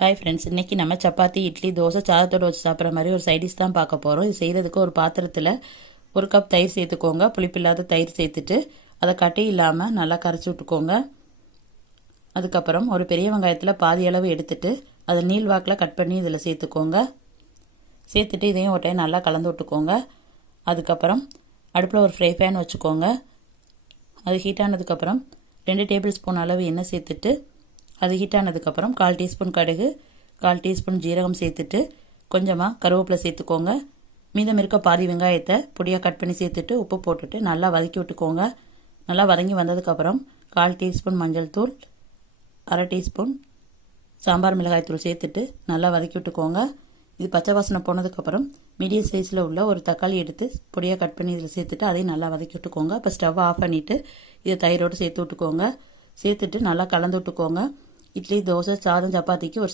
Hi friends, இன்றைக்கி நம்ம சப்பாத்தி, இட்லி, தோசை, சாதத்தோடு வச்சு சாப்பிட்ற மாதிரி ஒரு சைடிஷ் தான் பார்க்க போகிறோம். இது செய்கிறதுக்கு ஒரு பாத்திரத்தில் 1 கப் தயிர் சேர்த்துக்கோங்க. புளிப்பில்லாத தயிர் சேர்த்துட்டு அதை கட்டி இல்லாமல் நல்லா கரைச்சி விட்டுக்கோங்க. அதுக்கப்புறம் ஒரு பெரிய வெங்காயத்தில் பாதி அளவு எடுத்துட்டு அதை நீள்வாக்கில் கட் பண்ணி இதில் சேர்த்துக்கோங்க. சேர்த்துட்டு இதையும் ஒரு டைம் நல்லா கலந்து விட்டுக்கோங்க. அதுக்கப்புறம் அடுப்பில் ஒரு ஃப்ரை பேன் வச்சுக்கோங்க. அது ஹீட் ஆனதுக்கப்புறம் 2 டேபிள் ஸ்பூன் அளவு எண்ணெய் சேர்த்துட்டு அது ஹீட் ஆனதுக்கப்புறம் 1/4 டீஸ்பூன் கடுகு, 1/4 டீஸ்பூன் ஜீரகம் சேர்த்துட்டு கொஞ்சமாக கருவேப்பிலை சேர்த்துக்கோங்க. மீதம் இருக்க பாதி வெங்காயத்தை பொடியாக கட் பண்ணி சேர்த்துட்டு உப்பு போட்டுட்டு நல்லா வதக்கி விட்டுக்கோங்க. நல்லா வதங்கி வந்ததுக்கப்புறம் 1/4 டீஸ்பூன் மஞ்சள் தூள், 1/2 டீஸ்பூன் சாம்பார் மிளகாய் தூள் சேர்த்துட்டு நல்லா வதக்கி விட்டுக்கோங்க. இது பச்சை வாசனை போனதுக்கப்புறம் மீடியம் சைஸில் உள்ள ஒரு தக்காளி எடுத்து பொடியாக கட் பண்ணி இதில் சேர்த்துட்டு அதையும் நல்லா வதக்கி விட்டுக்கோங்க. இப்போ ஸ்டவ் ஆஃப் பண்ணிவிட்டு இதை தயிரோடு சேர்த்து விட்டுக்கோங்க. சேர்த்துட்டு நல்லா கலந்து விட்டுக்கோங்க. இட்லி, தோசை, சாதம், சப்பாத்திக்கு ஒரு